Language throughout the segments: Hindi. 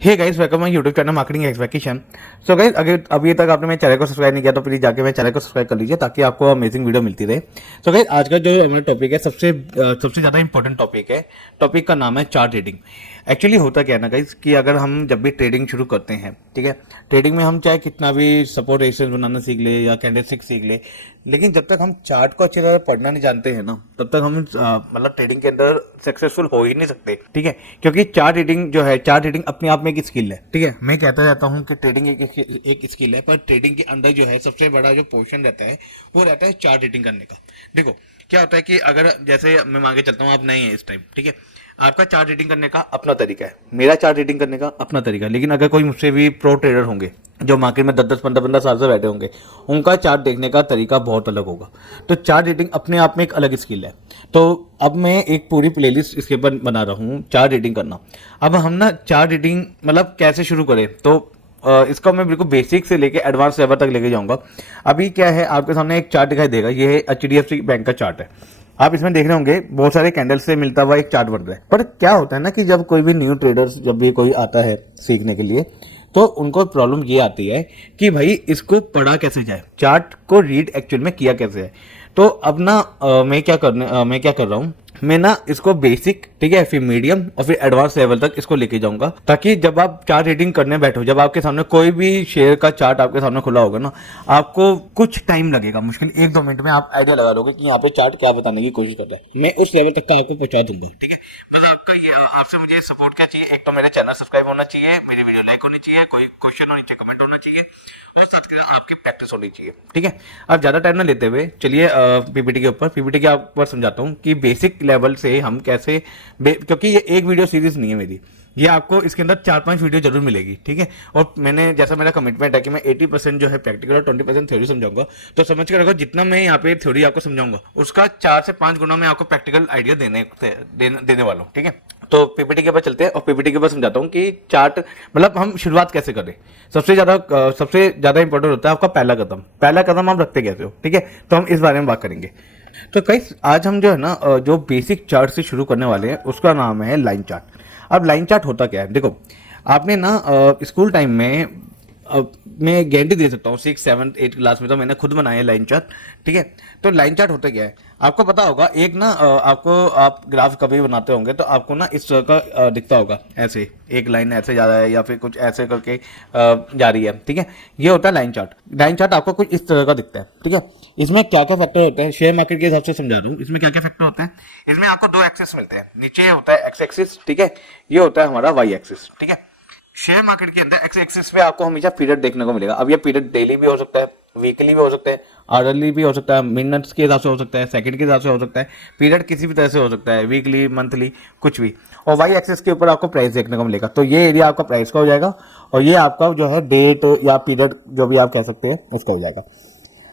Hey guys, welcome my YouTube channel marketing expectation. So guys, अगर अभी तक आपने मेरे चैनल को सब्सक्राइब नहीं किया तो प्लीज जाके मेरे चैनल को सब्सक्राइब कर लीजिए ताकि आपको अमेजिंग वीडियो मिलती रहे। सो गाइस, आज का जो हमारा टॉपिक है सबसे ज़्यादा इंपॉर्टेंट टॉपिक है। टॉपिक का नाम है चार्ट रीडिंग। एक्चुअली होता क्या है ना गाइस कि अगर हम जब भी ट्रेडिंग शुरू करते हैं, ठीक है, ट्रेडिंग में हम चाहे कितना भी सपोर्ट रेशियोज बनाना सीख ले या कैंडलस्टिक सीख ले, लेकिन जब तक हम चार्ट को अच्छी तरह पढ़ना नहीं जानते हैं ना, तब तक हम मतलब ट्रेडिंग के अंदर सक्सेसफुल हो ही नहीं सकते। ठीक है, क्योंकि चार्ट रीडिंग जो है, चार्ट रीडिंग अपने आप में एक स्किल है। ठीक है, मैं कहता रहता हूँ कि ट्रेडिंग एक स्किल है, पर ट्रेडिंग के अंदर जो है सबसे बड़ा जो पोर्शन रहता है वो रहता है चार्ट रीडिंग करने का। देखो क्या होता है कि अगर जैसे मैं मांगे चलता हूँ, आप नए हैं इस टाइम, ठीक है, आपका चार्ट रीडिंग करने का अपना तरीका है, मेरा चार्ट रीडिंग करने का अपना तरीका है। लेकिन अगर कोई मुझसे भी प्रो ट्रेडर होंगे जो मार्केट में 10-10, 15-15 साल से बैठे होंगे, उनका चार्ट देखने का तरीका बहुत अलग होगा। तो चार्ट रीडिंग अपने आप में एक अलग स्किल है। तो अब मैं एक पूरी प्लेलिस्ट इसके ऊपर बना रहा हूँ, चार्ट रीडिंग करना। अब हम ना चार्ट रीडिंग मतलब कैसे शुरू करें, तो इसका मैं बिल्कुल बेसिक से लेके एडवांस लेवल तक लेके जाऊंगा। अभी क्या है, आपके सामने एक चार्ट दिखाई देगा, ये है HDFC बैंक का चार्ट है। आप इसमें देख रहे होंगे बहुत सारे कैंडल से मिलता हुआ एक चार्ट बन रहा है। पर क्या होता है ना कि जब कोई भी न्यू ट्रेडर्स, जब भी कोई आता है सीखने के लिए, तो उनको प्रॉब्लम ये आती है कि भाई इसको पढ़ा कैसे जाए, चार्ट को रीड एक्चुअल में किया कैसे है। तो अब ना मैं क्या कर रहा हूँ, मैं ना इसको बेसिक, ठीक है, फिर मीडियम और फिर एडवांस लेवल तक इसको लेके जाऊंगा, ताकि जब आप चार्ट रीडिंग करने बैठो, जब आपके सामने कोई भी शेयर का चार्ट आपके सामने खुला होगा ना, आपको कुछ टाइम लगेगा, मुश्किल 1-2 मिनट में आप आइडिया लगा लोगे कि यहाँ पे चार्ट क्या बताने की कोशिश कर रहा है। मैं उस लेवल तक का आपको पहुंचा दूंगा। ठीक है, बस आपका ये, आपसे मुझे सपोर्ट क्या चाहिए, एक तो मेरे चैनल सब्सक्राइब होना चाहिए, मेरी वीडियो लाइक होनी चाहिए, कोई क्वेश्चन हो नीचे कमेंट होना चाहिए, और साथ के साथ आपकी प्रैक्टिस होनी चाहिए। ठीक है, अब ज्यादा टाइम ना लेते हुए चलिए पीपीटी के ऊपर समझाता हूँ कि बेसिक लेवल से हम कैसे, क्योंकि ये एक वीडियो सीरीज नहीं है मेरी, ये आपको इसके अंदर 4-5 वीडियो जरूर मिलेगी। ठीक है, और मैंने जैसा मेरा कमिटमेंट है कि मैं 80% जो है प्रैक्टिकल और 20% थ्योरी समझाऊंगा, तो समझ कर रखो जितना मैं यहाँ पे थ्योरी आपको समझाऊंगा उसका 4 से 5 गुना मैं आपको प्रैक्टिकल आइडिया देने वाला हूँ। ठीक है, तो पीपीटी के ऊपर चलते हैं और पीपीटी के ऊपर समझाता हूँ कि चार्ट मतलब हम शुरुआत कैसे करें। सबसे ज्यादा इंपॉर्टेंट होता है आपका पहला कदम आप रखते कैसे हो। ठीक है, तो हम इस बारे में बात करेंगे। तो गाइस, आज हम जो है ना जो बेसिक चार्ट से शुरू करने वाले हैं उसका नाम है लाइन चार्ट। अब लाइन चार्ट होता क्या है, देखो आपने ना स्कूल टाइम में, मैं गारंटी दे सकता हूँ 6, 7, 8 क्लास में तो मैंने खुद बनाया लाइन चार्ट। ठीक है, तो लाइन चार्ट होता क्या है, आपको पता होगा, एक ना आप ग्राफ कभी बनाते होंगे तो आपको ना इस तरह का दिखता होगा, ऐसे एक लाइन ऐसे जा रहा है या फिर कुछ ऐसे करके जा रही है। ठीक है, ये होता है लाइन चार्ट। लाइन चार्ट आपको कुछ इस तरह का दिखता है। ठीक है, इसमें क्या क्या फैक्टर होते हैं, शेयर मार्केट के हिसाब से समझा रहा हूँ, इसमें क्या क्या फैक्टर होते हैं। इसमें आपको 2 एक्सिस मिलते हैं, नीचे होता है एक्स एक्सिस, ठीक है, ये होता है हमारा वाई एक्सिस। ठीक है, शेयर मार्केट के अंदर एक्स एक्सिस पे आपको हमेशा पीरियड देखने को मिलेगा। अब ये पीरियड डेली भी हो सकता है, वीकली भी हो सकता है, आवर्ली भी हो सकता है, मिनट्स के हिसाब से हो सकता है, सेकंड के हिसाब से हो सकता है, पीरियड किसी भी तरह से हो सकता है, वीकली, मंथली, कुछ भी। और वाई एक्सिस के ऊपर आपको प्राइस देखने को मिलेगा, तो ये एरिया आपका प्राइस का हो जाएगा और ये आपका जो है डेट या पीरियड, जो भी आप कह सकते हैं, उसका हो जाएगा।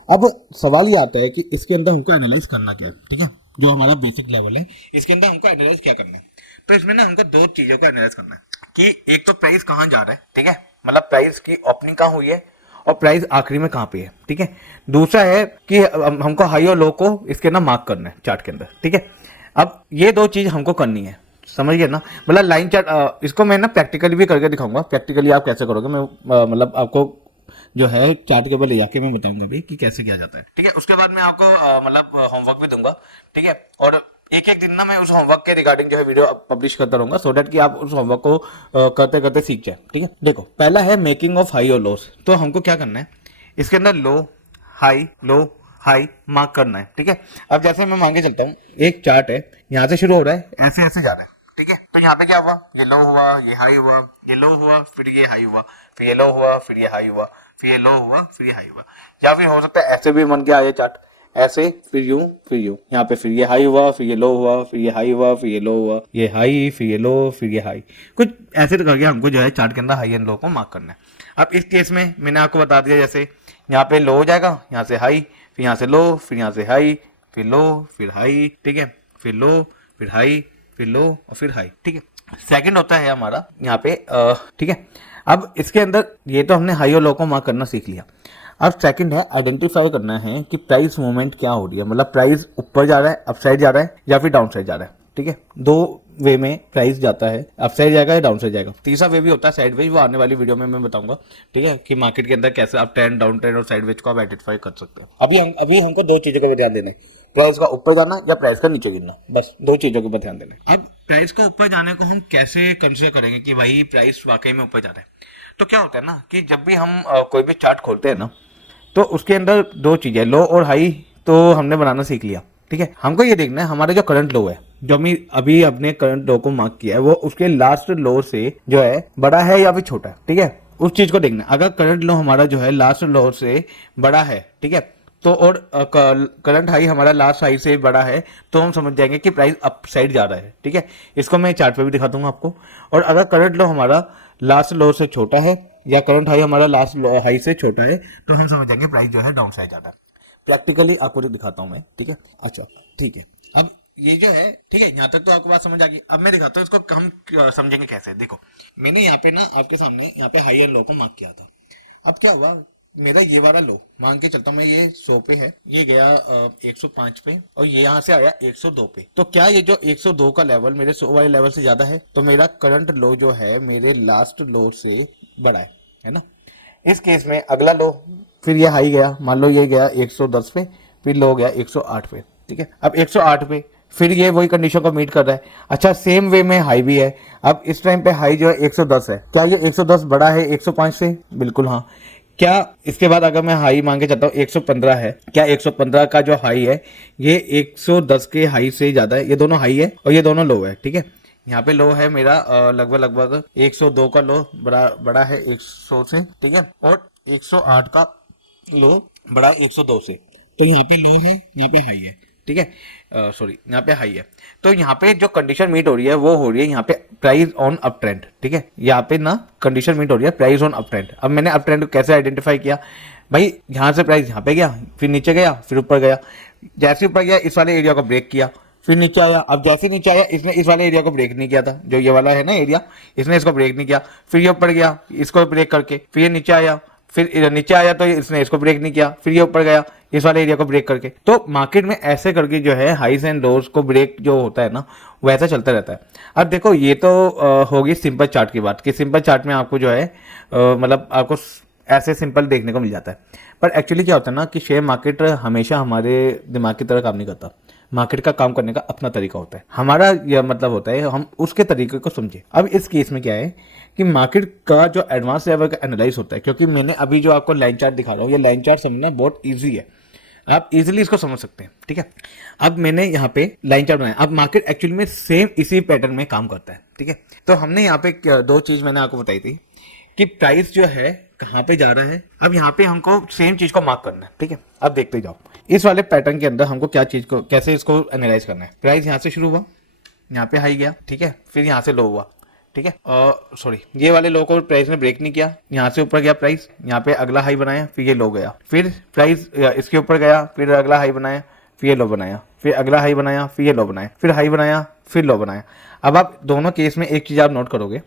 अब सवाल ये आता है कि इसके अंदर हमको एनालाइज करना क्या है। ठीक है, जो हमारा बेसिक लेवल है, इसके अंदर हमको एनालाइज क्या करना है। तो इसमें ना हमको 2 चीजों को एनालाइज करना है कि एक तो प्राइस कहाँ जा रहा है, ठीक है, मतलब प्राइस की ओपनिंग कहाँ हुई है और प्राइस आखिरी में कहाँ पे है। ठीक है, दूसरा है कि हमको हाई और लो को इसके ना मार्क करना है चार्ट के अंदर। ठीक है, अब ये 2 चीज हमको करनी है, समझ गए ना। मतलब लाइन चार्ट, इसको मैं ना प्रैक्टिकली भी करके दिखाऊंगा, प्रैक्टिकली आप कैसे करोगे मैं मतलब आपको जो है चार्ट के ऊपर ले जाके मैं बताऊंगा भी कि कैसे किया जाता है। ठीक है, उसके बाद मैं आपको मतलब होमवर्क भी दूंगा। ठीक है, और एक एक दिन ना मैं उस होमवर्क के रिगार्डिंग जो है वीडियो पब्लिश करता रहूंगा, सो दैट कि आप उस होमवर्क को करते करते सीख जाए। ठीक है, देखो पहला है मेकिंग ऑफ हाई और लोस। तो हमको क्या करना है, इसके अंदर लो हाई मार्क करना है। ठीक है, अब जैसे मैं मांगे चलता हूँ, एक चार्ट है, यहाँ से शुरू हो रहा है, ऐसे ऐसे जा रहा है। ठीक है, तो यहाँ पे क्या हुआ, ये लो हुआ, ये हाई हुआ, ये लो हुआ, फिर ये हाई हुआ, फिर ये लो हुआ, फिर ये हाई हुआ, फिर ये लो हुआ, फिर ये हाई हुआ। या फिर हो सकता है ऐसे भी बन के आए चार्ट, ऐसे, फिर यूं, यहाँ पे फिर ये हाई हुआ, फिर ये लो हुआ, फिर ये हाई हुआ, फिर ये लो हुआ, ये हाई, फिर ये लो, फिर ये हाई, कुछ ऐसे करके हमको जो है चार्ट के अंदर हाई एंड लो को मार्क करना है। अब इस केस में मैंने आपको बता दिया, जैसे यहाँ पे लो हो जाएगा, यहाँ से हाई, फिर यहाँ से लो, फिर यहाँ से हाई, फिर लो, फिर हाई। ठीक है, फिर लो, फिर हाई, फिर लो और फिर हाई। ठीक है, सेकंड होता है हमारा यहाँ पे ठीक है, अब इसके अंदर ये तो हमने हाई और लो को मार्क करना सीख लिया। अब सेकंड है आइडेंटिफाई करना है कि प्राइस मूवमेंट क्या हो रही है, मतलब प्राइस ऊपर जा रहा है, अप साइड जा रहा है या फिर डाउन साइड जा रहा है। ठीक है, दो वे में प्राइस जाता है, अप साइड जाएगा या डाउन साइड जाएगा। तीसरा वे भी होता है साइड वेज, वो आने वाली वीडियो में मैं बताऊंगा, ठीक है, कि मार्केट के अंदर कैसे अप ट्रेंड, डाउन ट्रेंड और साइड वेज को आप आइडेंटिफाई कर सकते हैं। अभी हमको दो चीजों का ध्यान देना है, प्राइस का ऊपर जाना या प्राइस का नीचे गिरना, बस दो चीजों के ऊपर ध्यान देना है। अब प्राइस का ऊपर जाने को हम कैसे कंसिडर करेंगे कि भाई प्राइस वाकई में ऊपर जा रहा है? तो क्या होता है ना कि जब भी हम कोई भी चार्ट खोलते हैं ना, तो उसके अंदर दो चीजें, लो और हाई, तो हमने बनाना सीख लिया, ठीक है। हमको ये देखना है हमारे जो करंट लो है, जो हम अभी अपने करंट लो को मार्क किया है, वो उसके लास्ट लो से जो है बड़ा है या फिर छोटा है, ठीक है, उस चीज को देखना है। अगर करंट लो हमारा जो है लास्ट लो से बड़ा है, ठीक है, तो और करंट हाई हमारा लास्ट हाई से बड़ा है, तो हम समझ जाएंगे कि प्राइस अप साइड जा रहा है, ठीक है। इसको मैं चार्ट पे भी दिखा दूंगा आपको। और अगर करंट लो हमारा लास्ट लो से छोटा है या करंट हाई हमारा लास्ट हाई से छोटा है, तो हम समझ जाएंगे प्राइस जो है डाउन साइड जा रहा है। प्रैक्टिकली आपको दिखाता हूं मैं, ठीक है। अच्छा, ठीक है, अब ये जो है, ठीक है, यहाँ तक तो आपको बात समझ आ गई। अब मैं दिखाता हूँ इसको हम समझेंगे कैसे। देखो, मैंने यहाँ पे ना आपके सामने यहाँ पे हाई एंड लो को मार्क किया था। अब क्या हुआ, मेरा ये वाला लो मान के चलता हूँ मैं, ये 100 पे है, ये गया 105 पे, और ये यहाँ से आया 102 पे। तो क्या ये जो 102 का लेवल मेरे 100 वाले लेवल से ज्यादा है? तो मेरा करंट लो जो है मेरे लास्ट लो से बड़ा है ना। इस केस में अगला लो, फिर ये हाई गया, मान लो ये गया 110 पे, फिर लो गया 108 पे, ठीक है। अब 108 पे फिर ये वही कंडीशन को मीट कर रहा है। अच्छा, सेम वे में हाई भी है। अब इस टाइम पे हाई जो है 110 है, क्या ये 110 बड़ा है 105 से? बिल्कुल हाँ। क्या इसके बाद अगर मैं हाई मान के चलता हूँ 115 है, क्या 115 का जो हाई है ये 110 के हाई से ज्यादा है? ये दोनों हाई है और ये दोनों लो है, ठीक है। यहाँ पे लो है मेरा लगभग 102 का लो बड़ा है 100 से, ठीक है, और 108 का लो बड़ा 102 से। तो यहाँ पे लो है, यहाँ पे हाई है, ठीक है, सॉरी यहाँ पे हाई है। तो यहाँ पे जो कंडीशन मीट हो रही है वो हो रही है यहाँ पे प्राइस ऑन अप ट्रेंड, ठीक है। यहाँ पे ना कंडीशन मीट हो रही है प्राइस ऑन अप ट्रेंड। अब मैंने अप ट्रेंड को कैसे आइडेंटिफाई किया भाई? यहाँ से प्राइस यहाँ पे गया, फिर नीचे गया, फिर ऊपर गया। जैसे ऊपर गया इस वाले एरिया को ब्रेक किया, फिर नीचे आया। अब जैसे नीचे आया इसने इस वाले एरिया को ब्रेक नहीं किया था, जो ये वाला है ना एरिया, इसने इसको ब्रेक नहीं किया। फिर ये ऊपर गया इसको ब्रेक करके, फिर ये नीचे आया, फिर नीचे आया तो इसने इसको ब्रेक नहीं किया, फिर ये ऊपर गया इस वाले एरिया को ब्रेक करके। तो मार्केट में ऐसे करके जो है हाइज एंड लोज को ब्रेक जो होता है ना, वैसा चलता रहता है। अब देखो, ये तो होगी सिंपल चार्ट की बात, कि सिंपल चार्ट में आपको जो है मतलब आपको ऐसे सिंपल देखने को मिल जाता है। पर एक्चुअली क्या होता है ना कि शेयर मार्केट हमेशा हमारे दिमाग की तरह काम नहीं करता। मार्केट का काम करने का अपना तरीका होता है। हमारा यह मतलब होता है हम उसके तरीके को समझे। अब इस केस में क्या है कि मार्केट का जो एडवांस लेवल का एनालाइज होता है, क्योंकि मैंने अभी जो आपको लाइन चार्ट दिखा रहा हूँ, ये लाइन चार्ट समझना बहुत ईजी है, आप इजीली इसको समझ सकते हैं, ठीक है। अब मैंने यहाँ पे लाइन चार्ट बनाया। अब मार्केट एक्चुअली में सेम इसी पैटर्न में काम करता है, ठीक है। तो हमने यहाँ पे दो चीज मैंने आपको बताई थी कि प्राइस जो है कहाँ पे जा रहा है। अब यहाँ पे हमको सेम चीज को मार्क करना है, ठीक है। अब देखते जाओ इस वाले पैटर्न के अंदर हमको क्या चीज को कैसे इसको एनालाइज करना है। प्राइस यहाँ से शुरू हुआ, यहाँ पे हाई गया, ठीक है, फिर यहाँ से लो हुआ, ठीक है, सॉरी ये वाले लो को प्राइस ने ब्रेक नहीं किया, यहाँ से ऊपर गया प्राइस, यहाँ पे अगला हाई बनाया, फिर ये लो गया, फिर प्राइस इसके ऊपर गया, फिर अगला हाई बनाया, फिर ये लो बनाया, फिर अगला हाई बनाया, फिर ये लो बनाया, फिर हाई बनाया, फिर लो बनाया। अब आप दोनों केस में एक चीज आप नोट करोगे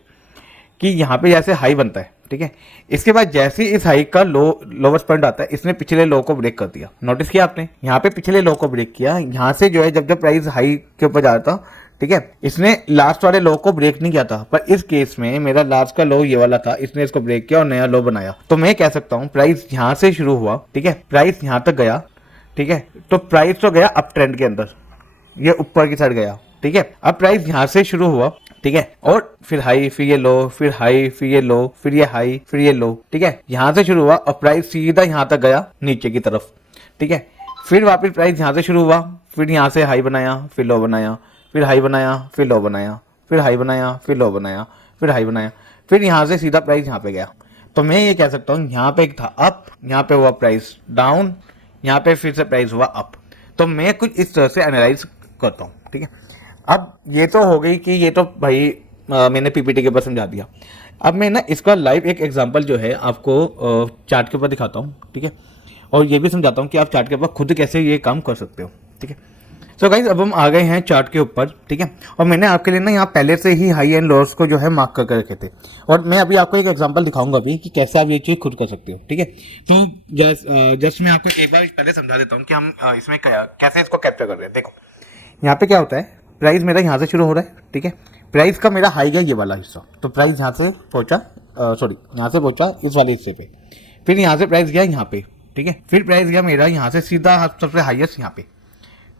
कि यहाँ पे जैसे हाई बनता है, ठीक है, इसके बाद जैसे इस हाई का लोवेस्ट पॉइंट आता है, इसने पिछले लो को ब्रेक कर दिया। नोटिस किया आपने, यहाँ पे पिछले लो को ब्रेक किया। यहाँ से जो है जब प्राइस हाई के ऊपर जा रहा था, ठीक है, इसने लास्ट वाले लो को ब्रेक नहीं किया था। पर इस केस में मेरा लास्ट का लो ये वाला था, इसने इसको ब्रेक किया और नया लो बनाया। तो मैं कह सकता हूँ प्राइस यहाँ से शुरू हुआ, ठीक है, प्राइस यहाँ तक गया, ठीक है, तो प्राइस तो गया अप ट्रेंड के अंदर, ये ऊपर की साइड गया, ठीक है। अब प्राइस यहाँ से शुरू हुआ, ठीक है, और फिर हाई, फिर ये लो, फिर हाई, फिर ये लो, फिर ये हाई, फिर ये लो, ठीक है। यहाँ से शुरू हुआ और प्राइस सीधा यहाँ तक गया नीचे की तरफ, ठीक है। फिर वापस प्राइस यहाँ से शुरू हुआ, फिर यहाँ से हाई बनाया, फिर लो बनाया, फिर हाई बनाया, फिर लो बनाया, फिर हाई बनाया, फिर लो बनाया, फिर हाई बनाया, फिर यहाँ से सीधा प्राइस यहाँ पे गया। तो मैं ये कह सकता हूँ यहाँ पे एक था अप, यहाँ पे हुआ प्राइस डाउन, यहाँ पे फिर से प्राइस हुआ अप। तो मैं कुछ इस तरह से एनालाइज करता हूँ, ठीक है। अब ये तो हो गई कि ये तो भाई मैंने पीपीटी के ऊपर समझा दिया। अब मैं ना इसका लाइव एक एग्जांपल जो है आपको चार्ट के ऊपर दिखाता हूँ, ठीक है, और ये भी समझाता हूँ कि आप चार्ट के ऊपर खुद कैसे ये काम कर सकते हो, ठीक है। सो गाइस, अब हम आ गए हैं चार्ट के ऊपर, ठीक है, और मैंने आपके लिए ना यहाँ पहले से ही हाई एंड लोअर्स को जो है मार्क करके रखे थे, और मैं अभी आपको एक एग्जांपल दिखाऊंगा अभी कि कैसे आप ये चीज़ खुद कर सकते हो, ठीक है। तो जस्ट मैं आपको एक बार पहले समझा देता हूँ कि हम इसमें कैसे इसको कैप्चर कर रहे हैं। देखो यहाँ पे क्या होता है प्राइस मेरा यहाँ से शुरू हो रहा है, ठीक है। प्राइस का मेरा हाई गया ये वाला हिस्सा, तो प्राइस यहाँ से पहुंचा, सॉरी यहाँ से पहुंचा इस वाले हिस्से पे, फिर यहाँ से प्राइस गया यहाँ पे, ठीक है। फिर प्राइस गया मेरा यहाँ से सीधा सबसे हाईएस्ट यहाँ पे,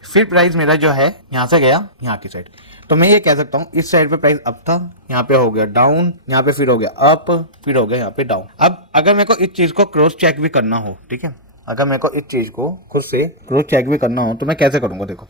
फिर प्राइस मेरा जो है यहाँ से गया यहाँ की साइड। तो मैं ये कह सकता हूँ इस साइड पे प्राइस अप था, यहाँ पे हो गया डाउन, यहाँ पे फिर हो गया अप, फिर हो गया यहाँ पे डाउन। अब अगर मेरे को इस चीज को क्रॉस चेक भी करना हो, ठीक है, अगर मेरे को इस चीज को खुद से क्रॉस चेक भी करना हो तो मैं कैसे करूँगा, देखो।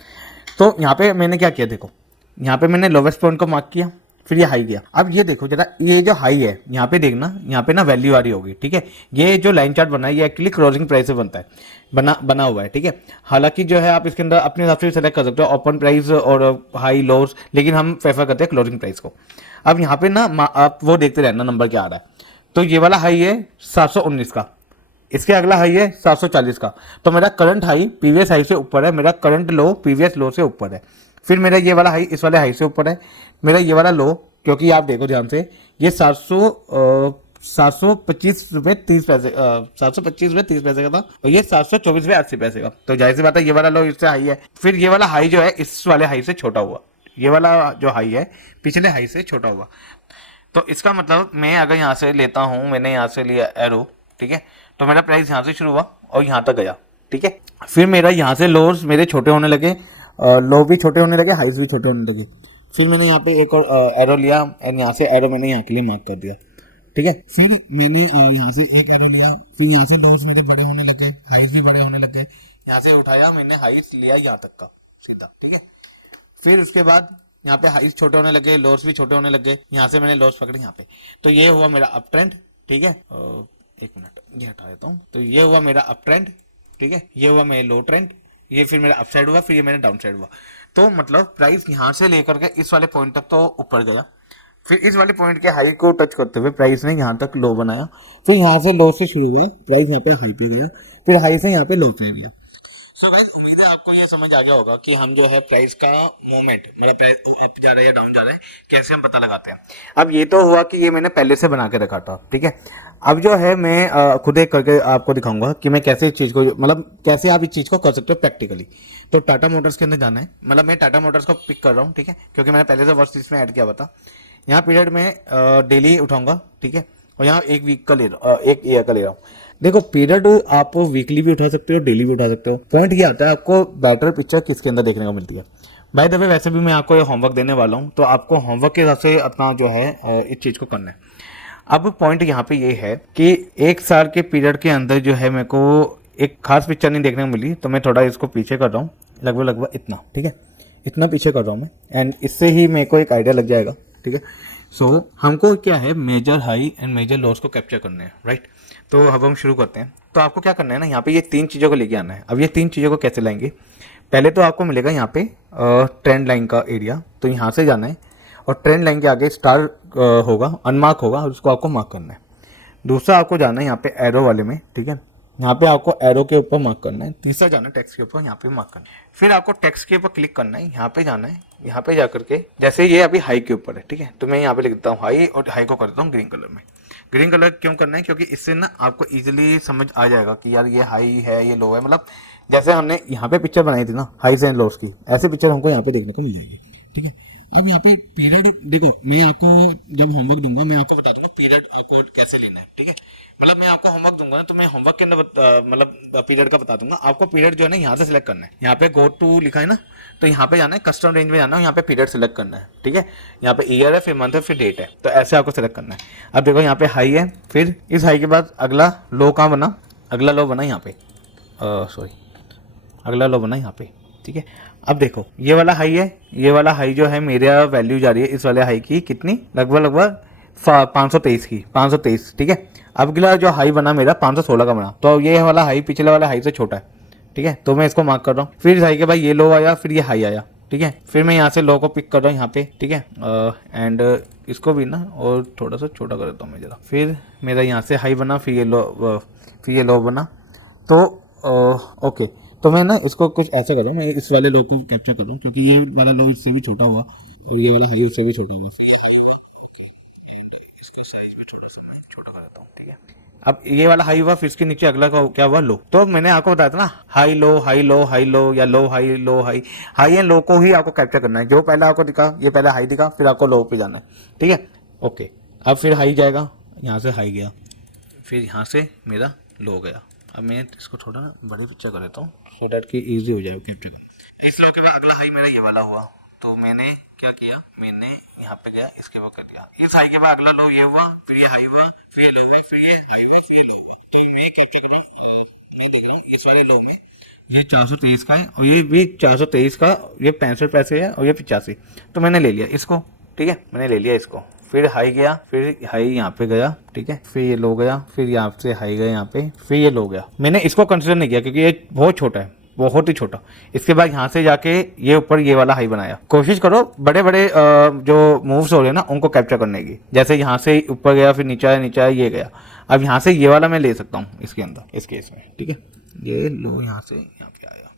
तो यहाँ पे मैंने क्या किया, देखो यहाँ पे मैंने लोवेस्ट पॉइंट को मार्क किया, फिर ये हाई गया। अब ये देखो जरा, ये जो हाई है यहाँ पे देखना, यहाँ पे ना वैल्यू आ रही होगी, ठीक है। ये जो लाइन चार्ट बना है ये एक्चुअली क्लोजिंग प्राइस से बनता है, बना हुआ है, ठीक है। हालांकि जो है आप इसके अंदर अपने हिसाब से सेलेक्ट कर सकते हो ओपन प्राइस और हाई लोस, लेकिन हम प्रेफर करते हैं क्लोजिंग प्राइस को। अब यहाँ पे ना आप वो देखते रहना नंबर क्या आ रहा है। तो ये वाला हाई है 719 का, इसके अगला हाई है 740 का, तो मेरा करंट हाई प्रीवियस हाई से ऊपर है, मेरा करंट लो प्रीवियस लो से ऊपर है। फिर मेरा ये वाला हाई इस वाले हाई से ऊपर है, मेरा ये वाला लो, क्योंकि आप देखो ध्यान से, ये 725 रुपये 30 पैसे 725 रुपये 30 पैसे का था, और ये 724 रुपये 80 पैसे का। तो जाहिर सी बात है ये वाला लो इससे हाई है। फिर ये वाला हाई जो है इस वाले हाई से छोटा हुआ, ये वाला जो हाई है पिछले हाई से छोटा हुआ। तो इसका मतलब मैं अगर यहाँ से लेता हूँ, मैंने यहाँ से लिया एरो, ठीक है, तो मेरा प्राइस यहाँ से शुरू हुआ और यहाँ तक गया, ठीक है। फिर मेरा यहाँ से लोज मेरे छोटे होने लगे, लो भी छोटे होने लगे, हाइस भी छोटे होने लगे। फिर मैंने यहाँ पे एक और एरो लिया, एंड यहाँ से एरो मैंने यहाँ के लिए मार्क कर दिया, ठीक है। फिर मैंने यहाँ से एक एरो लिया, फिर यहाँ से लोज मेरे बड़े होने लगे, हाइस भी बड़े होने लगे, यहाँ से उठाया मैंने हाइस लिया यहाँ तक का सीधा, ठीक है। फिर उसके बाद यहाँ पे हाइस छोटे होने लगे, लोस भी छोटे होने लगे, यहाँ से मैंने लोस पकड़े यहाँ पे। तो ये हुआ मेरा अप ट्रेंड, ठीक है। एक मिनट ये हटा देता हूँ। तो ये हुआ मेरा अप ट्रेंड, ठीक है, ये हुआ मेरा लो ट्रेंड, ये फिर मेरा अप साइड हुआ, फिर ये मेरा डाउन साइड हुआ। तो मतलब प्राइस यहाँ से लेकर के इस वाले पॉइंट तक तो ऊपर गया, फिर इस वाले पॉइंट के हाई को टच करते हुए प्राइस ने यहाँ तक लो बनाया, फिर यहाँ से लो से शुरू हुआ, प्राइस यहाँ पे हाई पे गया, फिर हाई से यहाँ पे लो पे गया। उम्मीद है आपको ये समझ आ गया होगा कि हम जो है प्राइस का मूवमेंट, मतलब प्राइस अप जा रहा है या डाउन जा रहा है, कैसे हम पता लगाते हैं। अब ये तो हुआ कि ये मैंने पहले से बना के रखा था, ठीक है। अब जो है मैं खुद एक करके आपको दिखाऊंगा कि मैं कैसे इस चीज़ को, मतलब कैसे आप इस चीज़ को कर सकते हो प्रैक्टिकली। तो टाटा मोटर्स के अंदर जाना है, मतलब मैं टाटा मोटर्स को पिक कर रहा हूँ, ठीक है, क्योंकि मैंने पहले से वर्ष इसमें ऐड किया हुआ था। यहाँ पीरियड में डेली उठाऊंगा, ठीक है, और यहाँ एक वीक का एक ईयर का ले रहा हूँ। देखो पीरियड आप वीकली भी उठा सकते हो, डेली भी उठा सकते हो। पॉइंट ये आता है आपको बेटर पिक्चर किसके अंदर देखने को मिलती है। बाय द वे वैसे भी मैं आपको ये होमवर्क देने वाला हूँ, तो आपको होमवर्क के हिसाब से अपना जो है इस चीज़ को करना है। अब पॉइंट यहाँ पे ये है कि एक साल के पीरियड के अंदर जो है मेरे को एक खास पिक्चर नहीं देखने को मिली, तो मैं थोड़ा इसको पीछे कर रहा हूँ, लगभग इतना, ठीक है, इतना पीछे कर रहा हूँ मैं, एंड इससे ही मेरे को एक आइडिया लग जाएगा, ठीक है। सो हमको क्या है, major high and major loss को कैप्चर करने हैं, राइट। तो अब हम शुरू करते हैं। तो आपको क्या करना है ना, यहाँ पे ये तीन चीज़ों को लेके आना है। अब ये तीन चीज़ों को कैसे लाएंगे, पहले तो आपको मिलेगा यहाँ पे ट्रेंड लाइन का एरिया, तो यहाँ से जाना है और ट्रेंड लाइन के आगे स्टार होगा, अनमार्क होगा, उसको आपको मार्क करना है। दूसरा आपको जाना है यहाँ पे एरो वाले में, ठीक है, यहाँ पे आपको एरो के ऊपर मार्क करना है। तीसरा जाना है टेक्स्ट के ऊपर, यहाँ पे मार्क करना है। फिर आपको टेक्स्ट के ऊपर क्लिक करना है, यहाँ पे जाना है, यहाँ पे जाकर के जैसे ये अभी हाई के ऊपर है, ठीक है, तो मैं यहाँ पे लिख देता हूँ हाई, और हाई को कर देता हूँ ग्रीन कलर में। ग्रीन कलर क्यों करना है, क्योंकि इससे ना आपको इजीली समझ आ जाएगा कि यार ये हाई है ये लो है। मतलब जैसे हमने यहाँ पे पिक्चर बनाई थी ना हाईस एंड लोस की, ऐसे पिक्चर हमको यहाँ पे देखने को मिल जाएगी, ठीक है। अब यहाँ पे पीरियड देखो, मैं आपको जब होमवर्क दूंगा मैं आपको बता दूंगा पीरियड आपको कैसे लेना है, ठीक है। मतलब मैं आपको होमवर्क दूंगा ना, तो मैं होमवर्क के अंदर मतलब पीरियड का बता दूंगा। आपको पीरियड जो है ना यहाँ से सिलेक्ट करना है, यहाँ पे गो टू लिखा है ना, तो यहाँ पे जाना है, कस्टम रेंज में जाना है, यहाँ पे पीरियड सिलेक्ट करना है, ठीक है। यहाँ पे ईयर है, फिर मंथ है, फिर डेट है, तो ऐसे आपको सिलेक्ट करना है। अब देखो यहाँ पे हाई है, फिर इस हाई के बाद अगला लो कहाँ बना, अगला लो बना यहाँ पे, सॉरी अगला लो बना यहाँ पे, ठीक है। अब देखो ये वाला हाई है, ये वाला हाई जो है मेरा वैल्यू जा रही है इस वाले हाई की कितनी, लगभग 523 की, 523, ठीक है। अब अगला जो हाई बना मेरा 516 का बना, तो ये वाला हाई पिछले वाला हाई से छोटा है, ठीक है, तो मैं इसको मार्क कर रहा हूँ। फिर इस हाई के बाद ये लो आया, फिर ये हाई आया, ठीक है। फिर मैं यहाँ से लो को पिक कर रहा हूँ यहाँ पे, ठीक है, एंड इसको भी ना और थोड़ा सा छोटा कर देता हूँ मैं जरा। फिर मेरा यहाँ से हाई बना, फिर ये लो बना, तो ओके। तो मैं ना इसको कुछ ऐसा कर रहा हूँ, मैं इस वाले लो को कैप्चर कर रहा हूँ, क्योंकि ये वाला लो इससे भी छोटा हुआ और ये वाला हाई इससे भी छोटा हुआ। इसका साइज में थोड़ा सा छोटा कर देता हूँ, ठीक है। अब ये वाला हाई हुआ, फिर इसके नीचे अगला क्या हुआ, लो। तो मैंने आपको बताया था ना, high low high low high low, या low high low high. High and low को ही आपको कैप्चर करना है। जो पहले आपको दिखा, ये पहले हाई दिखा, फिर आपको लो पे जाना है, ठीक है। ओके, अब फिर हाई जाएगा, यहाँ से हाई गया, फिर यहाँ से मेरा लो गया। अब मैं इसको थोड़ा ना बड़े पिक्चर कर देता हूँ, सो डैट कि ईजी हो जाए कैप्चर करना। इस लो के बाद अगला हाई मेरा ये वाला हुआ, तो मैंने क्या किया, मैंने यहाँ पे गया, इसके बाद कर दिया। इस हाई के बाद अगला लो ये हुआ, फिर ये हाई हुआ, फिर ये लो हुआ, फिर ये हाई हुआ, फिर ये लो हुआ। तो मैं कैप्चर कर रहा हूँ, मैं देख रहा हूँ इस वाले लो में ये 423 का है, और ये भी 423 का, ये 65 पैसे है, और ये 85। तो मैंने ले लिया इसको, ठीक है, मैंने ले लिया इसको। फिर हाई गया, फिर हाई यहाँ पे गया, ठीक है, फिर ये लो गया, फिर यहाँ से हाई गया यहाँ पे, फिर ये लो गया। मैंने इसको कंसिडर नहीं किया क्योंकि ये बहुत छोटा है, बहुत ही छोटा। इसके बाद यहाँ से जाके ये ऊपर ये वाला हाई बनाया। कोशिश करो बड़े बड़े जो मूव्स हो रहे हैं ना उनको कैप्चर करने की। जैसे यहाँ से ऊपर गया, फिर नीचे आया, नीचे आया, ये गया। अब यहाँ से ये वाला मैं ले सकता हूँ इसके अंदर, इस केस में, ठीक है। ये लो यहाँ से यहाँ पे आया,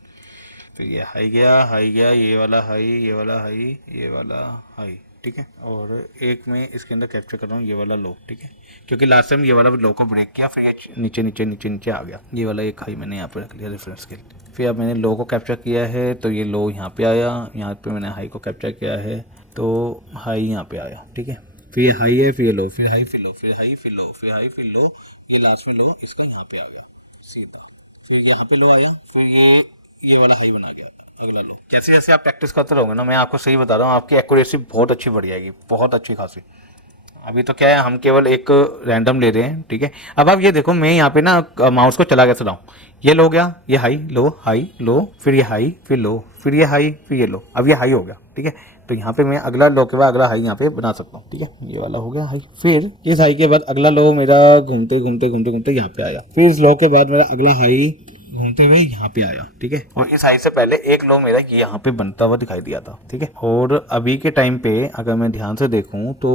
फिर ये हाई गया, ये वाला हाई, ये वाला हाई, ये वाला हाई, ठीक है। और एक मैं इसके अंदर कैप्चर कर रहा हूँ ये वाला लो, ठीक है, क्योंकि लास्ट टाइम ये वाला भी लो को ब्रेक किया, फिर ये नीचे नीचे नीचे नीचे आ गया। ये वाला एक हाई मैंने यहाँ पे रख लिया रेफरेंस के लिए। फिर अब मैंने लो को कैप्चर किया है, तो ये लो यहाँ पे आया, यहाँ पे मैंने हाई को कैप्चर किया है, तो हाई यहाँ पे आया, ठीक है। फिर ये हाई है, फिर ये लो, फिर हाई, फिर लो, फिर हाई, फिर लो, फिर हाई, फिर लो, ये लास्ट में लो इसका यहाँ पे आ गया सीधा। फिर यहाँ पे लो आया, फिर ये वाला हाई बना गया अगला लो। जैसे जैसे आप प्रैक्टिस करते रहोगे ना, मैं आपको सही बता रहा हूँ, आपकी एक्यूरेसी बहुत अच्छी बढ़ जाएगी, बहुत अच्छी खासी। अभी तो क्या है, हम केवल एक रैंडम ले रहे हैं, ठीक है। अब आप ये देखो, मैं यहाँ पे ना माउस को चला कैसे रहा हूँ। ये लो गया, ये हाई लो, फिर ये हाई, फिर लो, फिर ये हाई, फिर ये लो। अब ये हाई हो गया, ठीक है। तो यहाँ पे मैं अगला लो के बाद अगला हाई यहाँ पे बना सकता हूँ, ठीक है। ये वाला हो गया हाई, फिर इस हाई के बाद अगला लो मेरा घूमते घूमते घूमते घूमते यहाँ पे आया। फिर इस लो के बाद मेरा अगला हाई घूमते हुए यहाँ पे आया, ठीक है। और इस हाई से पहले एक लो मेरा ये यहाँ पे बनता हुआ दिखाई दिया था, ठीक है। और अभी के टाइम पे अगर मैं ध्यान से देखूं तो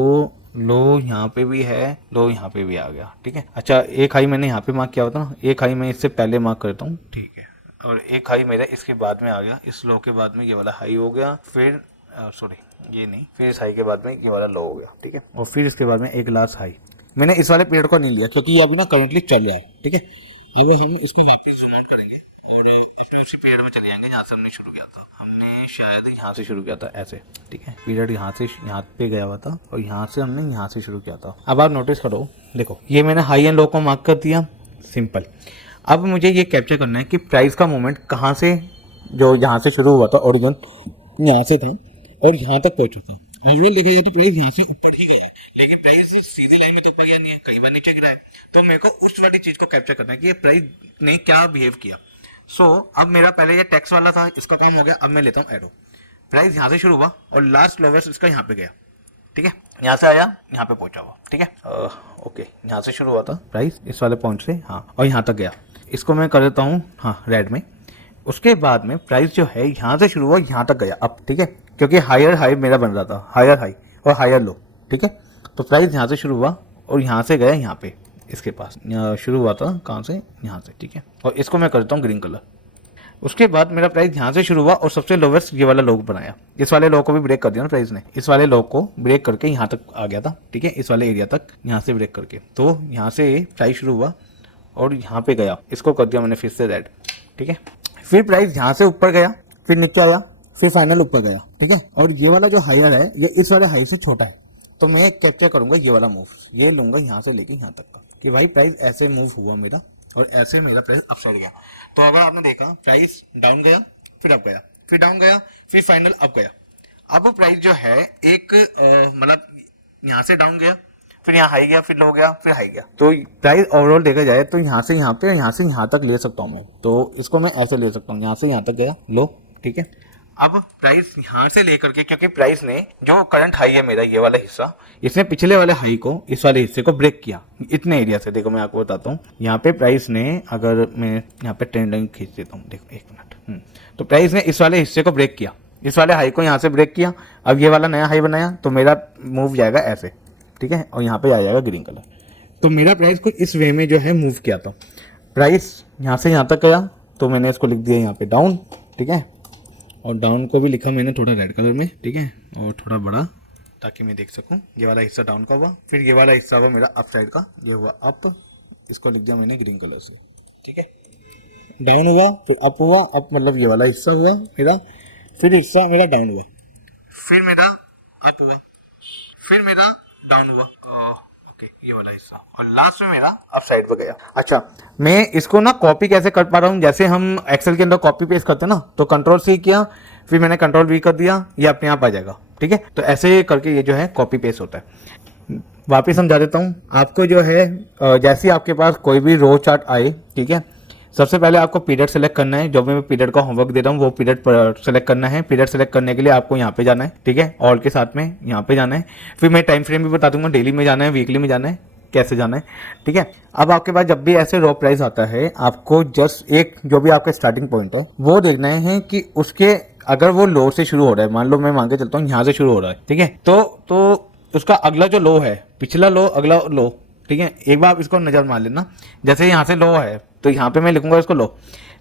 लो यहाँ पे भी है, लो यहाँ पे भी आ गया, ठीक है। अच्छा, एक हाई मैंने यहाँ पे मार्क किया होता ना, एक हाई मैं इससे पहले मार्क करता हूँ, ठीक है। और एक हाई मेरा इसके बाद में आ गया, इस लो के बाद में ये वाला हाई हो गया, फिर सॉरी ये नहीं, फिर इस हाई के बाद में ये वाला लो हो गया, ठीक है। और फिर इसके बाद में एक लास्ट हाई। मैंने इस वाले पीरियड को नहीं लिया क्योंकि ये अभी ना करंटली चल रहा है, ठीक है। अब हम इसको वापस जूम आउट करेंगे और अपने उसी पीरियड में चले जाएंगे जहाँ से हमने शुरू किया था। हमने शायद यहाँ से शुरू किया था ऐसे, ठीक है। पीरियड यहाँ से यहाँ पे गया हुआ था और यहाँ से हमने यहाँ से शुरू किया था। अब आप नोटिस करो, देखो ये मैंने हाई एंड लो को मार्क कर दिया, सिंपल। अब मुझे ये कैप्चर करना है कि प्राइस का मूवमेंट कहाँ से, जो यहाँ से शुरू हुआ था, ओरिजिन यहाँ से था और यहाँ तक पहुँचा था। ओवरऑल देखा जाए तो प्राइस यहाँ से ऊपर ही गया है, लेकिन प्राइस सीधी लाइन में तो ऊपर गया नहीं है, कई बार नीचे गिरा है। तो मेरे को उस वाली चीज को कैप्चर करना है कि ये प्राइस ने क्या बिहेव किया। अब मेरा पहले ये टैक्स वाला था, इसका काम हो गया। अब मैं लेता हूँ एरो। प्राइस यहाँ से शुरू हुआ और लास्ट लोवेस्ट इसका यहाँ पे गया, ठीक है। यहाँ से आया, यहाँ पे पहुंचा हुआ, ठीक है। ओके, यहाँ से शुरू हुआ था प्राइस इस वाले पॉइंट से, हाँ, और यहाँ तक गया। इसको मैं कर देता हूँ हाँ रेड में। उसके बाद में प्राइस जो है यहाँ से शुरू हुआ, यहाँ तक गया अब, ठीक है, क्योंकि हायर हाई मेरा बन रहा था, हायर हाई और हायर लो, ठीक है। तो प्राइस यहाँ से शुरू हुआ और यहाँ से गया यहाँ पे, इसके पास शुरू हुआ था, कहाँ से, यहाँ से, ठीक है। और इसको मैं करता हूँ ग्रीन कलर। उसके बाद मेरा प्राइस यहाँ से शुरू हुआ और सबसे लोवेस्ट ये वाला लो बनाया। इस वाले लो को भी ब्रेक कर दिया ना प्राइस ने, इस वाले लो को ब्रेक करके यहाँ तक आ गया था, ठीक है, इस वाले एरिया तक यहाँ से ब्रेक करके। तो यहाँ से प्राइस शुरू हुआ और यहाँ पे गया, इसको कर दिया मैंने फिर से रेड, ठीक है। फिर प्राइस यहाँ से ऊपर गया, फिर नीचे आया, फिर फाइनल ऊपर गया, ठीक है। और ये वाला जो हायर है ये इस वाले हाई से छोटा है, तो मैं कैप्चर करूंगा ये वाला मूव, ये लूंगा यहाँ से लेके यहाँ तक का, कि भाई प्राइस ऐसे मूव हुआ मेरा और ऐसे मेरा प्राइस अपसाइड गया। तो अगर आपने देखा प्राइस डाउन गया, फिर अप गया, फिर डाउन गया, फिर फाइनल अप गया। अब प्राइस जो है एक मतलब यहाँ से डाउन गया, फिर यहाँ हाई गया, फिर लो गया, फिर हाई गया। तो प्राइस ओवरऑल देखा जाए तो यहाँ से यहाँ पे, यहाँ से यहाँ तक ले सकता हूँ मैं। तो इसको मैं ऐसे ले सकता हूँ, यहाँ से यहाँ तक गया लो, ठीक है। अब प्राइस यहाँ से लेकर के, क्योंकि प्राइस ने जो करंट हाई है मेरा ये वाला हिस्सा, इसने पिछले वाले हाई को, इस वाले हिस्से को ब्रेक किया इतने एरिया से। देखो मैं आपको बताता हूँ, यहाँ पे प्राइस ने, अगर मैं यहाँ पे ट्रेंड लाइन खींच देता हूँ, देखो एक मिनट, तो प्राइस ने इस वाले हिस्से को ब्रेक किया, इस वाले हाई को यहाँ से ब्रेक किया। अब ये वाला नया हाई बनाया, तो मेरा मूव जाएगा ऐसे, ठीक है, और यहाँ पे आ जाएगा ग्रीन कलर। तो मेरा प्राइस को इस वे में जो है मूव किया था। प्राइस यहाँ से यहाँ तक गया, तो मैंने इसको लिख दिया यहाँ पे डाउन, ठीक है। और डाउन को भी लिखा मैंने थोड़ा रेड कलर में, ठीक है, और थोड़ा बड़ा ताकि मैं देख सकूं। ये वाला हिस्सा डाउन का हुआ, फिर ये वाला हिस्सा हुआ मेरा अप साइड का, ये हुआ अप, इसको लिख दिया मैंने ग्रीन कलर से, ठीक है। डाउन हुआ, फिर अप हुआ, अप मतलब ये वाला हिस्सा हुआ मेरा, फिर हिस्सा मेरा डाउन हुआ, फिर मेरा अप हुआ, फिर मेरा डाउन हुआ, ओके ये वाला हिस्सा, और लास्ट में मेरा अप साइड पे गया। अच्छा, मैं इसको ना कॉपी कैसे कर पा रहा हूँ, जैसे हम एक्सेल के अंदर कॉपी पेस्ट करते हैं ना, तो कंट्रोल सी किया, फिर मैंने कंट्रोल वी कर दिया, ये अपने आप आ जाएगा, ठीक है। तो ऐसे करके ये जो है कॉपी पेस्ट होता है। वापिस समझा देता हूँ आपको, जो है जैसे आपके पास कोई भी रो चार्ट आए, ठीक है, सबसे पहले आपको पीरियड सेलेक्ट करना है। जो भी मैं पीरियड का होमवर्क दे रहा हूँ वो पीरियड सेलेक्ट करना है। पीरियड सेलेक्ट करने के लिए आपको यहाँ पे जाना है, ठीक है, ऑल के साथ में यहाँ पे जाना है। फिर मैं टाइम फ्रेम भी बता दूंगा, डेली में जाना है, वीकली में जाना है, कैसे जाना है, ठीक है। अब आपके पास जब भी ऐसे रो प्राइस आता है, आपको जस्ट एक जो भी आपका स्टार्टिंग पॉइंट है वो देखना है कि उसके अगर वो लो से शुरू हो रहा है, मान लो मैं मान के चलता हूँ यहाँ से शुरू हो रहा है, ठीक है, तो उसका अगला जो लो है, पिछला लो, अगला लो, ठीक है, एक बार आप इसको नजर मार लेना। जैसे यहाँ से लो है तो यहाँ पे मैं लिखूंगा इसको लो,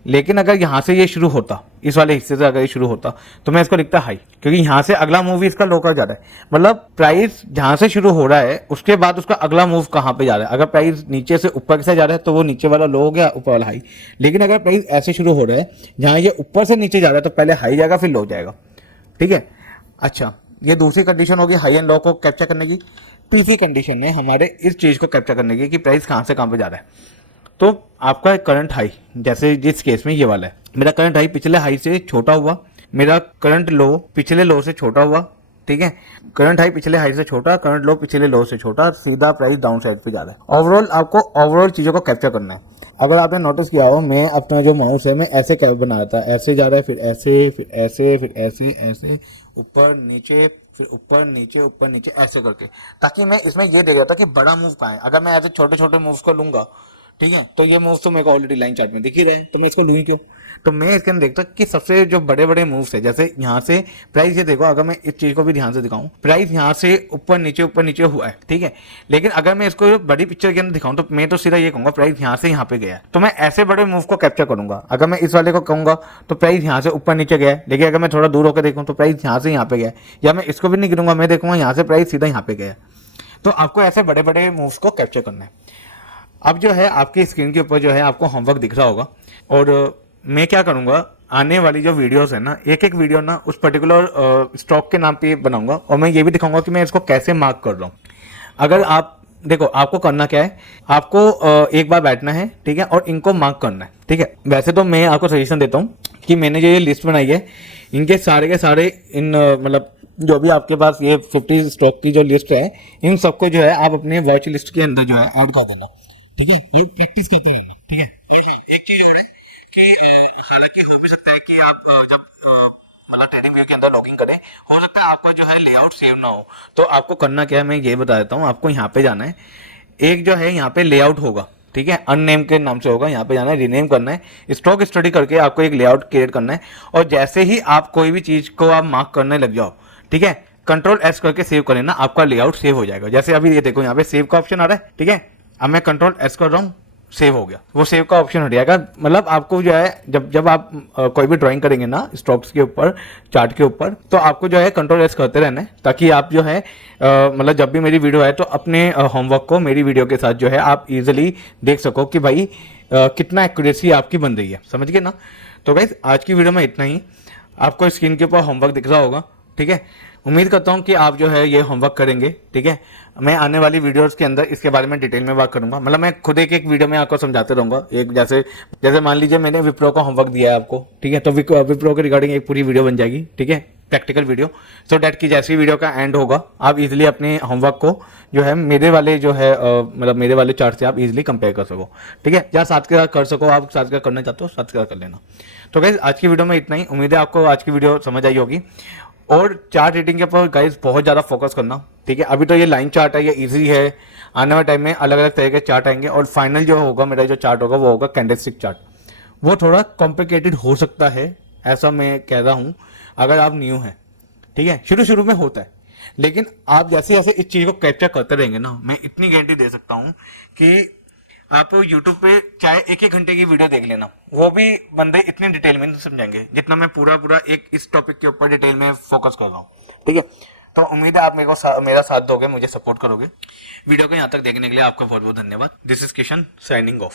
लेकिन अगर यहाँ से ये शुरू होता, इस वाले हिस्से से अगर ये शुरू होता, तो मैं इसको लिखता हाई, क्योंकि यहाँ से अगला मूव इसका लो का जा रहा है। मतलब प्राइस जहाँ से शुरू हो रहा है उसके बाद उसका अगला मूव कहाँ पे जा रहा है। अगर प्राइस नीचे से ऊपर से जा रहा है तो वो नीचे वाला लो हो गया, ऊपर वाला हाई। लेकिन अगर प्राइस ऐसे शुरू हो रहा है जहाँ ये ऊपर से नीचे जा रहा है, तो पहले हाई जाएगा फिर लो जाएगा, ठीक है। अच्छा, ये दूसरी कंडीशन होगी हाई एंड लो को कैप्चर करने की। तीसरी कंडीशन है हमारे इस चीज को कैप्चर करने की कि प्राइस कहाँ से कहाँ पे जा रहा है। तो आपका करंट हाई, जैसे जिस केस में ये वाला है, मेरा करंट हाई पिछले हाई से छोटा हुआ, मेरा करंट लो पिछले लो से छोटा हुआ, ठीक है। करंट हाई पिछले हाई से छोटा, करंट लो पिछले लो से छोटा, सीधा प्राइस डाउन साइड पे जा रहा है। ओवरऑल आपको ओवरऑल चीजों को कैप्चर करना है। अगर आपने नोटिस किया हो, मैं अपना जो माउस है मैं ऐसे कैप बना रहा था, ऐसे जा रहा है, फिर ऐसे, फिर ऐसे, फिर ऐसे, ऐसे ऊपर नीचे, फिर ऊपर नीचे, ऊपर नीचे, ऐसे करके, ताकि मैं इसमें ये देख रहा था कि बड़ा मूव कहाँ है। अगर मैं ऐसे छोटे छोटे मूव्स को लूंगा, ठीक है, तो ये मूव तो मेरे को ऑलरेडी लाइन चार्ट में दिख ही रहे हैं, तो मैं इसको लूँ ही क्यों। तो मैं इसके अंदर देखता कि सबसे जो बड़े बड़े मूव्स है, जैसे यहाँ से प्राइस, ये देखो, अगर मैं इस चीज को भी ध्यान से दिखाऊं, प्राइस यहाँ से ऊपर नीचे हुआ है, ठीक है। लेकिन अगर मैं इसको बड़ी पिक्चर के अंदर दिखाऊं, तो मैं तो सीधा ये कहूंगा प्राइस यहाँ से यहाँ पे गया है। तो मैं ऐसे बड़े मूव को कैप्चर करूंगा। अगर मैं इस वाले को कहूंगा तो प्राइस यहाँ से ऊपर नीचे गया है, लेकिन अगर मैं थोड़ा दूर होकर देखूँ तो प्राइस यहाँ से यहाँ पे गया है। या मैं इसको भी नहीं गिनूंगा, मैं देखूंगा यहाँ से प्राइस सीधा यहाँ पे गया है। तो आपको ऐसे बड़े बड़े मूव्स को कैप्चर करना है। अब जो है आपकी स्क्रीन के ऊपर जो है आपको होमवर्क दिख रहा होगा, और मैं क्या करूंगा, आने वाली जो वीडियोस है ना, एक एक वीडियो ना उस पर्टिकुलर स्टॉक के नाम पे बनाऊंगा, और मैं ये भी दिखाऊंगा कि मैं इसको कैसे मार्क कर रहा हूँ। अगर आप देखो, आपको करना क्या है, आपको एक बार बैठना है, ठीक है, और इनको मार्क करना है, ठीक है। वैसे तो मैं आपको सजेशन देता हूँ कि मैंने जो ये लिस्ट बनाई है, इनके सारे के सारे इन मतलब जो भी आपके पास ये 50 स्टॉक की जो लिस्ट है, इन सबको जो है आप अपने वॉच लिस्ट के अंदर जो है ऐड कर देना, ठीक है। ये प्रैक्टिस करते रहेंगे, ठीक है। एक चीज और है कि हालांकि हो भी सकता है कि आप जब मतलब ट्रेडिंग व्यू के अंदर लॉगिंग करें, हो सकता है आपका जो है लेआउट सेव ना हो। तो आपको करना क्या है, मैं ये बता देता हूँ। आपको यहाँ पे जाना है, एक जो है यहाँ पे लेआउट होगा, ठीक है, अननेम के नाम से होगा, यहाँ पे जाना है, रीनेम करना है, स्टॉक स्टडी करके आपको एक लेआउट क्रिएट करना है। और जैसे ही आप कोई भी चीज को आप मार्क करने लग जाओ, ठीक है, कंट्रोल एस करके सेव कर लेना, आपका लेआउट सेव हो जाएगा। जैसे अभी ये देखो, यहाँ पे सेव का ऑप्शन आ रहा है, ठीक है। अब मैं कंट्रोल एस कर रहा हूँ, सेव हो गया, वो सेव का ऑप्शन हट जाएगा। मतलब आपको जो है जब आप कोई भी ड्राइंग करेंगे ना स्टॉक्स के ऊपर, चार्ट के ऊपर, तो आपको जो है कंट्रोल एस करते रहना है, ताकि आप जो है मतलब जब भी मेरी वीडियो आए तो अपने होमवर्क को मेरी वीडियो के साथ जो है आप इजीली देख सको कि भाई कितना एक्यूरेसी आपकी बन रही है। समझ गए ना। तो गाइस आज की वीडियो में इतना ही। आपको स्क्रीन के ऊपर होमवर्क दिख रहा होगा, ठीक है। उम्मीद करता हूँ कि आप जो है ये होमवर्क करेंगे, ठीक है। मैं आने वाली वीडियोस के अंदर इसके बारे में डिटेल में बात करूंगा। मतलब मैं खुद एक एक वीडियो में आपको समझाते रहूंगा। एक जैसे मान लीजिए मैंने विप्रो का होमवर्क दिया है आपको, ठीक है, तो विप्रो के रिगार्डिंग एक पूरी वीडियो बन जाएगी, ठीक है, प्रैक्टिकल वीडियो। सो डैट की जैसी वीडियो का एंड होगा, आप इजिली अपने होमवर्क को जो है मेरे वाले जो है मतलब मेरे वाले चार्ट से आप इजिली कंपेयर कर सको, ठीक है, या साथ के साथ कर सको। आप साथ के करना चाहते हो साथ के साथ कर लेना। तो गाइस आज की वीडियो में इतना ही। उम्मीद है आपको आज की वीडियो समझ आई होगी। और चार्ट रीडिंग के ऊपर गाइस बहुत ज़्यादा फोकस करना, ठीक है। अभी तो ये लाइन चार्ट है, ये इजी है। आने वाले टाइम में अलग अलग तरह के चार्ट आएंगे, और फाइनल जो होगा मेरा जो चार्ट होगा वो होगा कैंडलस्टिक चार्ट। वो थोड़ा कॉम्प्लिकेटेड हो सकता है, ऐसा मैं कह रहा हूँ, अगर आप न्यू हैं, ठीक है। शुरू शुरू में होता है, लेकिन आप जैसे जैसे इस चीज़ को कैप्चर करते रहेंगे ना, मैं इतनी गारंटी दे सकता हूँ कि आप YouTube पे चाहे एक एक घंटे की वीडियो देख लेना, वो भी बंदे इतने डिटेल में नहीं समझाएंगे जितना मैं पूरा एक इस टॉपिक के ऊपर डिटेल में फोकस कर रहा हूँ, ठीक है। तो उम्मीद है आप मेरा साथ दोगे, मुझे सपोर्ट करोगे। वीडियो को यहाँ तक देखने के लिए आपका बहुत बहुत धन्यवाद। This is Kishan signing off.